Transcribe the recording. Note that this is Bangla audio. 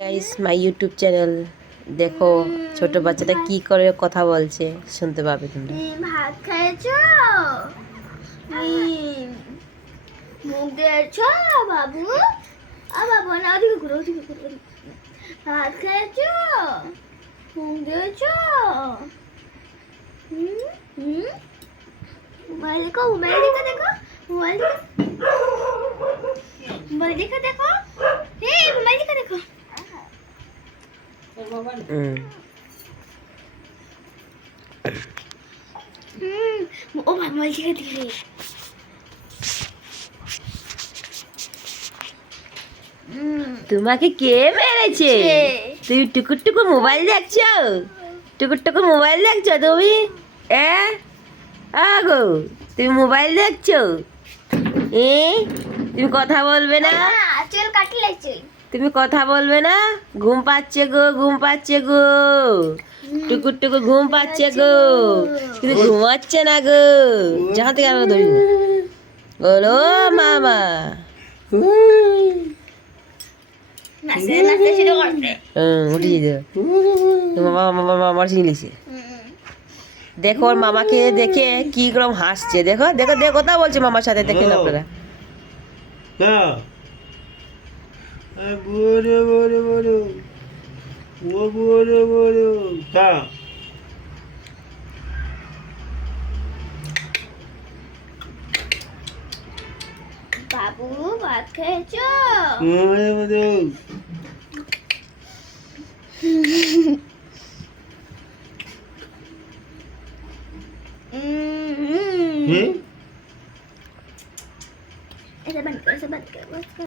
গাইস মাই ইউটিউব চ্যানেল দেখো ছোট বাচ্চাটা কি করে কথা বলছে শুনতে পাবে তোমরা। ভাত খেয়েছো? মুখ দিয়েছো বাবু? বাবু না, ওদিকে ঘুরো, ওদিকে ঘুরো, ওদিকে। ভাত খেয়েছো? মুখ দিয়েছো? মোবাইল দেখো, মোবাইল দেখো, দেখো মোবাইল দেখো, মোবাইল দেখো, দেখো মোবাইল দেখো, দেখো। ও মোবাইল দেখে দিলে। তোমাকে কে মেরেছে? তুমি টুকুর টুকুর মোবাইল দেখছো? টুকুর টুকুর মোবাইল দেখছো তুমি? আগো তুমি মোবাইল দেখছো? তুমি কথা বলবে না? চুল কাটলেছে। তুমি কথা বলবে না? ঘুম পাচ্ছে গো, ঘুম পাচ্ছে গো, টুকুর টুকুর ঘুম পাচ্ছে গো, কিন্তু ঘুমাচ্ছে না গো। যাহা থেকে আমরা ধরি বলো মামা। উঠে যেত মামা চিনলিছে। দেখো ওর মামাকে দেখে কি রকম হাসছে, দেখো দেখো দেখো কথা বলছে মামার সাথে, দেখেন আপনারা। বাবু ভাত খেয়েছো?